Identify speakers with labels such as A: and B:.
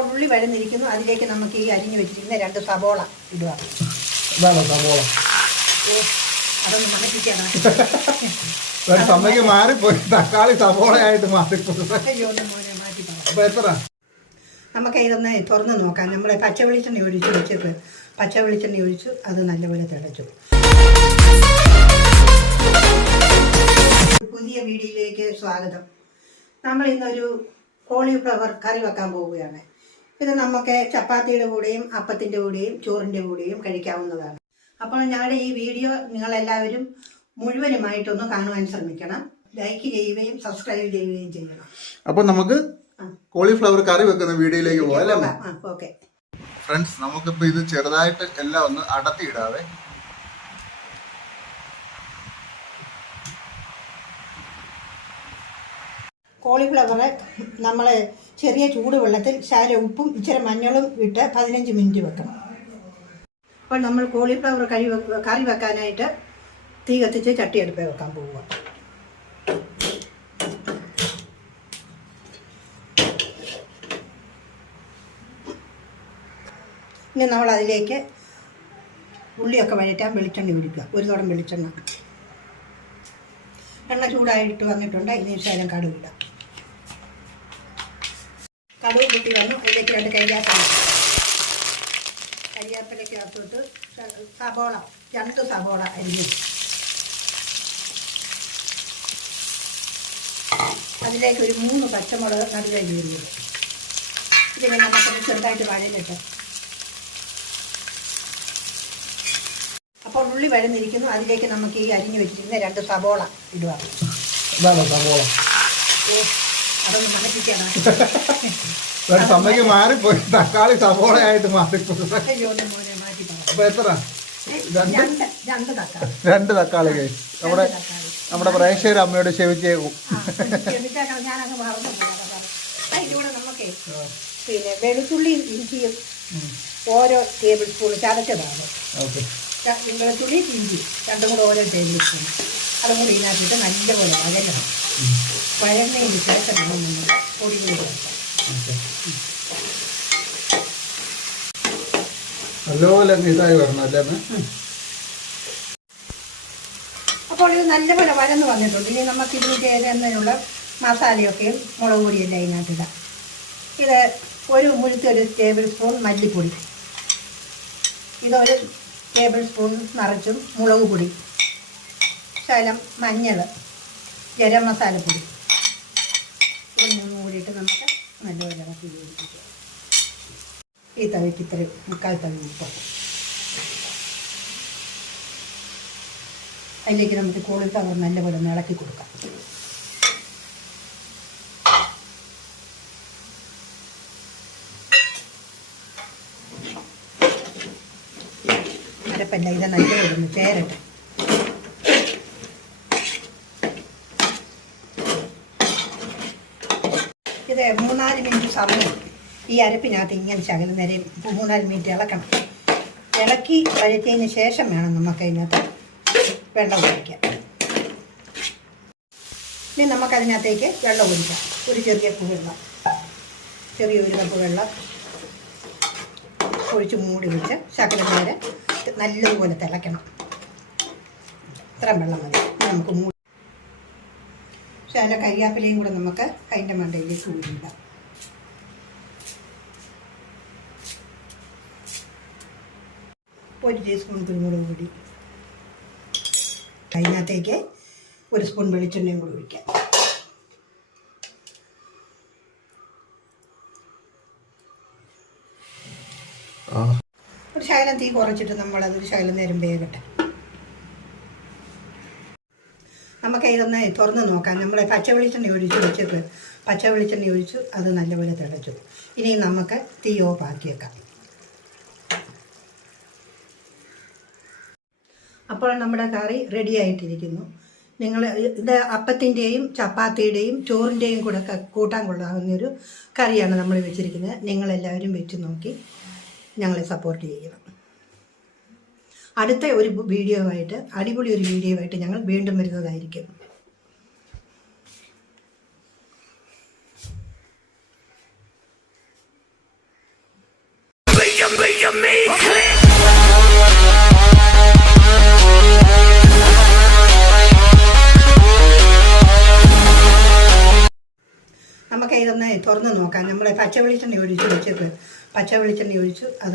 A: ഉള്ളി വഴന്നിരിക്കുന്നു അതിലേക്ക് നമുക്ക് ഈ അരിഞ്ഞു വെച്ചിരിക്കുന്ന രണ്ട് സബോള ഇടുക.
B: ഇതാണോ
A: ഓ, അതൊന്ന്
B: സമയത്ത് മാറിപ്പോയി. തക്കാളി സബോളയായിട്ട് മാറിപ്പോയി. അപ്പൊ എത്ര
A: നമുക്ക് ഇതൊന്ന് തുറന്ന് നോക്കാം. നമ്മൾ പച്ച വെളിച്ചെണ്ണ ഒഴിച്ച് വെച്ചിട്ട് പച്ച വെളിച്ചെണ്ണ ഒഴിച്ചു അത് നല്ലപോലെ തിളച്ചു. പുതിയ വീഡിയോയിലേക്ക് സ്വാഗതം. നമ്മൾ ഇന്നൊരു കോളിഫ്ലവർ കറി വെക്കാൻ പോവുകയാണ്. ഇത് നമുക്ക് ചപ്പാത്തിയുടെ കൂടെയും അപ്പത്തിന്റെ കൂടെയും ചോറിന്റെ കൂടെയും കഴിക്കാവുന്നതാണ്. അപ്പോൾ ഞങ്ങളുടെ ഈ വീഡിയോ നിങ്ങളെല്ലാവരും മുഴുവനുമായിട്ടൊന്ന് കാണുവാൻ ശ്രമിക്കണം. ലൈക്ക് ചെയ്യുകയും സബ്സ്ക്രൈബ് ചെയ്യുകയും ചെയ്യണം.
B: അപ്പോൾ നമുക്ക് കോളിഫ്ലവർ കറി വെക്കുന്ന വീഡിയോയിലേക്ക് പോകാം അല്ലേ?
A: ഓക്കെ.
B: ഫ്രണ്ട്സ് നമുക്കിപ്പോൾ ഇത് ചെറുതായിട്ട് എല്ലാം ഒന്ന് അടത്തിയിടാവേ.
A: കോളിഫ്ലവർ നമ്മൾ ചെറിയ ചൂടുവെള്ളത്തിൽ ശാല ഉപ്പും ഇച്ചിരി മഞ്ഞളും ഇട്ട് പതിനഞ്ച് മിനിറ്റ് വെക്കണം. അപ്പോൾ നമ്മൾ കോളിഫ്ലവർ വെ- കറി വെക്കാനായിട്ട് തീ കത്തിച്ച് ചട്ടി അടുപ്പേ വെക്കാൻ പോവുക. ഇനി നമ്മൾ അതിലേക്ക് ഉള്ളിയൊക്കെ വഴറ്റാൻ വെളിച്ചെണ്ണ പിടിക്കുക. ഒരു തോടം വെളിച്ചെണ്ണ. എണ്ണ ചൂടായിട്ട് വന്നിട്ടുണ്ട്. ഇനി ശകലം കടുക് ഇടാം പൊട്ടി വന്നു. അതിലേക്ക് രണ്ട് കരിയാപ്പില കരിയാപ്പിലയ്ക്ക് അകത്തോട്ട് സബോള രണ്ട് സബോള അരിഞ്ഞു. അതിലേക്ക് ഒരു മൂന്ന് പച്ചമുളക് നടുവേ കഴിഞ്ഞു ഇതിനെ നമുക്കൊന്ന് ചെറുതായിട്ട് വഴയിലിട്ട് അപ്പോൾ ഉള്ളി വഴന്നിരിക്കുന്നു. അതിലേക്ക് നമുക്ക് ഈ അരിഞ്ഞു വെച്ചിരുന്ന രണ്ട് സബോള ഇടുക. സബോള. അതൊന്ന് മണപ്പിക്കണം
B: സമയത്ത് മാറിപ്പോയി. തക്കാളി മാറിപ്പോയി.
A: മോനെ മാറ്റി പറ
B: അപ്പൊ എത്ര രണ്ട്?
A: തക്കാളി.
B: കഴിച്ചു നമ്മുടെ നമ്മുടെ പ്രേക്ഷകർ അമ്മയോട് ക്ഷമിച്ചേക്കും
A: പിന്നെ വെളുത്തുള്ളി ഇഞ്ചിയും ഓരോ ടേബിൾ സ്പൂൺ ചതച്ചതാണ്. വെളുത്തുള്ളി ഇഞ്ചി രണ്ടും കൂടെ ഓരോ ടേബിൾ സ്പൂൺ. അതും കൂടി ഇതിനകത്തിട്ട് നല്ലപോലെ വഴങ്ങണം വഴങ്ങതിന് ശേഷം നമ്മൾ പൊടികൾ ചേർക്കാം
B: നല്ലപോലെ ഇതായി വരണം അല്ലേ
A: അപ്പോൾ ഇത് നല്ലപോലെ വരന്ന് വന്നിട്ടുണ്ട്. ഇനി നമുക്ക് ഇതിൽ ചേരുന്നതിനുള്ള മസാലയൊക്കെയും മുളക് പൊടിയെല്ലാം ഇതിനകത്തിടാം ഇത് ഒരു മുഴുത്തൊരു ടേബിൾ സ്പൂൺ മല്ലിപ്പൊടി. ഇതൊരു ടേബിൾ സ്പൂൺ നിറച്ചും മുളക് പൊടി. ശകലം മഞ്ഞൾ ഗരം മസാലപ്പൊടി. ഇത് മൂന്നും കൂടിയിട്ട് നമുക്ക് നല്ലപോലെ ഇളക്കി യോജിപ്പിക്കാം ഈ തവിക്ക് ഇത്രയും മുക്കാൽ തവി ഉപ്പ് അതിലേക്ക് നമുക്ക് കോളിഫ്ലവർ നല്ലപോലെ ഒന്ന് ഇളക്കി കൊടുക്കാം. അരപ്പല്ല ഇത് നല്ലപോലെ ഒന്ന് ചേരട്ടെ. ഇത് മൂന്നാൽ മിനിറ്റ് സമയം ഈ അരപ്പിനകത്ത് ഇങ്ങനെ ശകലം നേരം മൂന്നാൽ മിനിറ്റ് ഇളക്കണം. ഇളക്കി വഴറ്റിയതിന് ശേഷം വേണം നമുക്ക് അതിനകത്ത് വെള്ളം ഒഴിക്കാം. ഇനി നമുക്കതിനകത്തേക്ക് വെള്ളം ഒഴിക്കാം. ഒരു ചെറിയ കപ്പ് വെള്ളം. ചെറിയ ഒരു കപ്പ് വെള്ളം ഒഴിച്ച് മൂടി വെച്ച് ശകലം നേരെ നല്ലതുപോലെ തിളയ്ക്കണം. ഇത്രയും വെള്ളം മതി. നമുക്ക് മൂടി പക്ഷെ അതിന്റെ കരിയാപ്പിലയും കൂടെ നമുക്ക് അതിന്റെ മണ്ടയിലേക്ക് ഊരിയിടാം. ഒരു ടീസ്പൂൺ കുരുമുളക് പൊടി. അതിനകത്തേക്ക് ഒരു സ്പൂൺ വെളിച്ചെണ്ണയും കൂടി ഒഴിക്കാം. ഒരു ശകലം തീ കുറച്ചിട്ട് നമ്മളതൊരു ശകലം നേരം വേകട്ടെ. നമുക്ക് ഇതൊന്ന് തുറന്ന് നോക്കാം. നമ്മൾ പച്ച വെളിച്ചെണ്ണ ഒഴിച്ച് വെച്ചിട്ട് പച്ച വെളിച്ചെണ്ണ ഒഴിച്ചു അത് നല്ലപോലെ തിളച്ചു. ഇനി നമുക്ക് തീ ഓഫ് ആക്കി വെക്കാം. അപ്പോൾ നമ്മുടെ കറി റെഡി ആയിട്ടിരിക്കുന്നു. നിങ്ങൾ ഇത് അപ്പത്തിന്റെയും ചപ്പാത്തിയുടെയും ചോറിന്റെയും കൂടെ കൂട്ടാൻ കൊള്ളാവുന്നൊരു കറിയാണ് നമ്മൾ വെച്ചിരിക്കുന്നത്. നിങ്ങളെല്ലാവരും വെച്ച് നോക്കി ഞങ്ങളെ സപ്പോർട്ട് ചെയ്യണം. അടുത്ത ഒരു വീഡിയോ ആയിട്ട് അടിപൊളി ഒരു വീഡിയോ ആയിട്ട് ഞങ്ങൾ വീണ്ടും വരുന്നതായിരിക്കും. ഇതൊന്ന് തുറന്ന് നോക്കാം. നമ്മളെ പച്ച വെളിച്ചെണ്ണ ഒഴിച്ച് വെച്ചിട്ട് പച്ച വെളിച്ചെണ്ണ ഒഴിച്ച് അത്